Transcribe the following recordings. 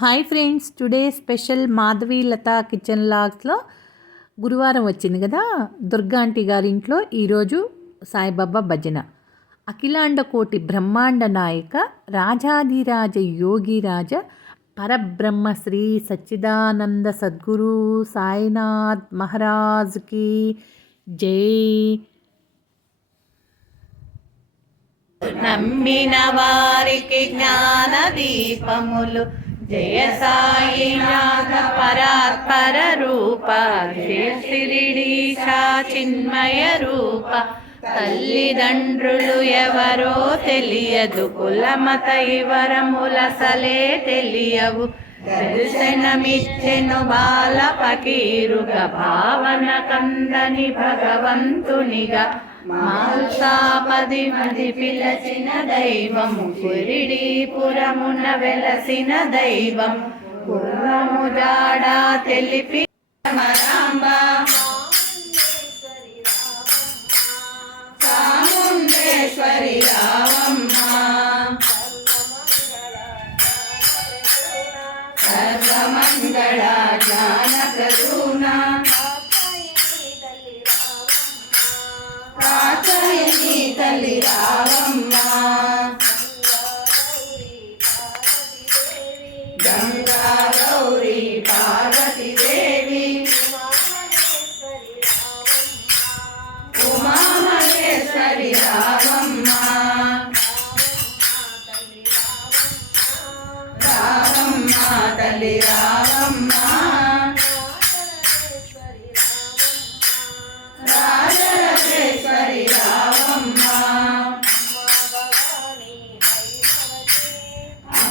Hi friends today special Madhavi Latha kitchen లాగ్స్లో గురువారం వచ్చింది కదా? దుర్గా ఆంటీ గారి ఇంట్లో ఈరోజు సాయిబాబా భజన. అఖిలాండ కోటి బ్రహ్మాండ నాయక రాజాదిరాజ యోగిరాజ పరబ్రహ్మ శ్రీ సచ్చిదానంద సద్గురు సాయినాథ్ మహారాజ్కి జై. నమ్మిన వారికి జ్ఞాన దీపములు జయ సాయినాథ పరాత్పర రూప జయ శిరిడీశా చిన్మయ రూప తల్లిదండ్రులు ఎవరో తెలియదు కులమత ఇవరములసలే తెలియవు. దర్శనమిచ్చెను బాల పకీరుగ భావన కందని భగవంతునిగా మాల్సాపది మది పిలచిన దైవము పురిడీపురమున వెలసిన దైవం. పురము జాడా తెలిపి రమరాంబ చాముండేశ్వరి రావమ్మ. సర్వమంగళ జానకరుణా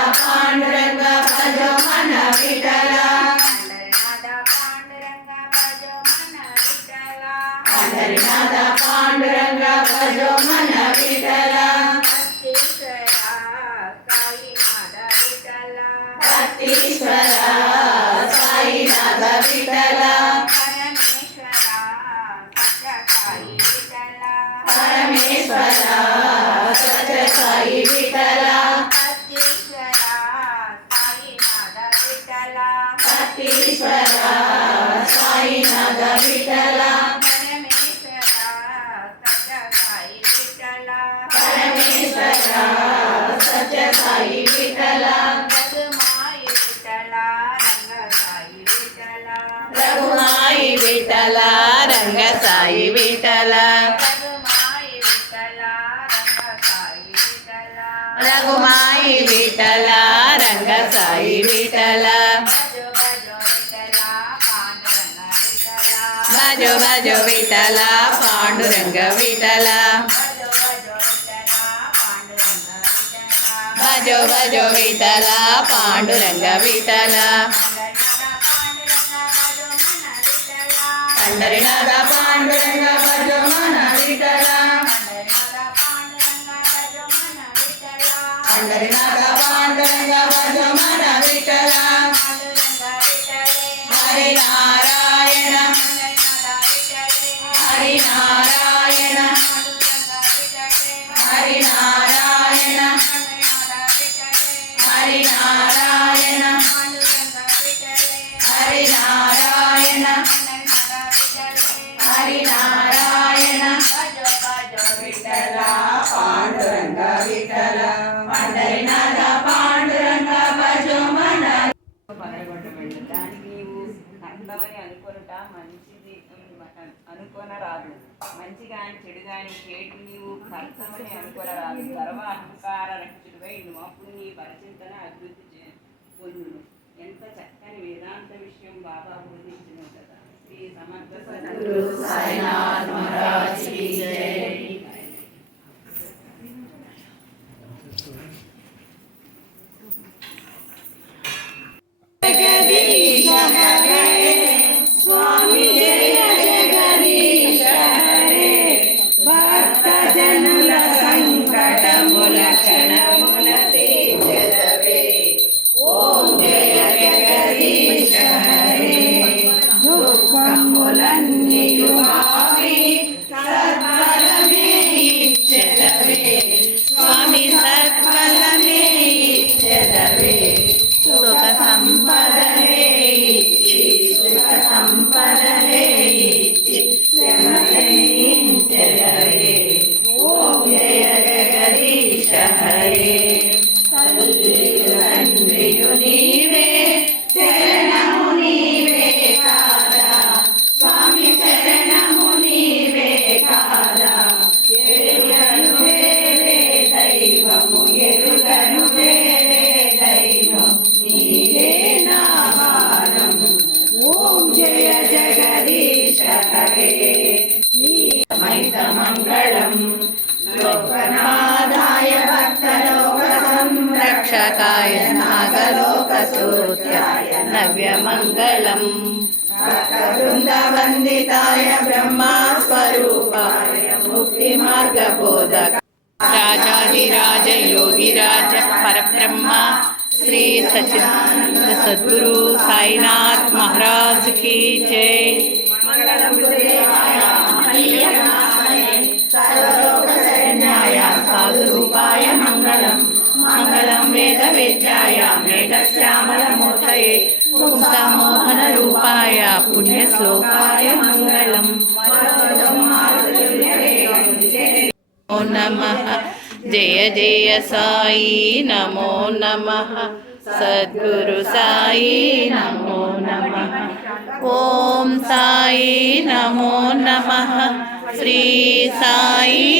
పండరినాథ పాండురంగ భజ మన విఠల పండరినాథ పాండురంగ భజ మన విఠల పండరినాథ పాండురంగ భజ రంగసాయి విఠల. రఘుమాయి విఠల రంగసాయి విఠల. రఘుమాయి విఠల రంగసాయి విఠల. రఘుమాయి విఠల రంగసాయి విఠల. భజ భజ విఠల పాండురంగ విఠల. భజో భజో విఠల పాండురంగ విఠల. పండరినాథ పాండురంగ భజో మన విఠల. పండరినాథ పాండురంగ భజో మన విఠల. హరి కర్తమని అనుకొనుట మంచిది అనుకొనరాదు. మంచి గాని చెడు గాని చేటు నీవు కర్తమని అనుకొనరాదు. గర్వ అహంకార రహితుడివై నువ్వు అప్పుడు నీ పరచింతన అభివృద్ధి పొందును. ఎంత చక్కని వేదాంత విషయం బాబా బోధించిన కదా. శ్రీ సమర్థ लोकनादाय भक्तलोक संरक्षकाय नागलोकसूत्याय नव्यमङ्गलम् भक्तवृन्दवन्दिताय ब्रह्मास्वरूपाय मुक्तिमार्गबोधक राजाधिराजयोगिराज परब्रह्मा श्री सचिदानंद सद्गुरु साईनाथ महाराज की जय మంగళం వేద వేద్యాయ మేఘశ్యామల మూర్తయే పుంసమోహన రూపాయ పుణ్య మంగళం. నమో నమః. జయ జయ సాయి. నమో నమ. సద్గురు సాయి. నమో నమ. ఓం సాయి. నమో నమ. శ్రీ సాయి.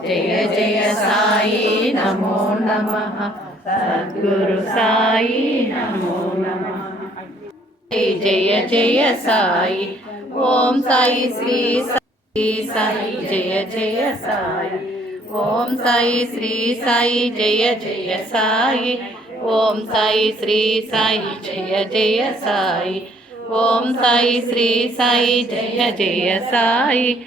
జయ జయ సాయి నమో నమ. సద్గురు సాయి నమో నమ. జయ జయ సాయి. ఓం సాయి శ్రీ సాయి సాయి జయ జయ సాయి. ఓం సాయి శ్రీ సాయి జయ జయ సాయి. ఓం సాయి శ్రీ సాయి జయ జయ సాయి. ఓం సాయి శ్రీ సాయి జయ జయ సాయి.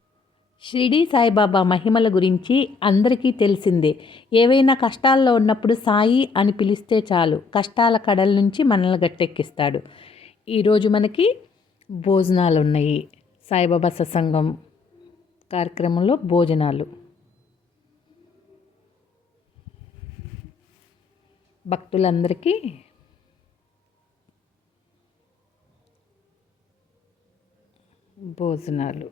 షిరిడీ సాయిబాబా మహిమల గురించి అందరికీ తెలిసిందే. ఏవైనా కష్టాల్లో ఉన్నప్పుడు సాయి అని పిలిస్తే చాలు. కష్టాల కడల నుంచి మనల్ని గట్టెక్కిస్తాడు. ఈరోజు మనకి భోజనాలు ఉన్నాయి సాయిబాబా సత్సంగం కార్యక్రమంలో భోజనాలు. భక్తులందరికీ భోజనాలు.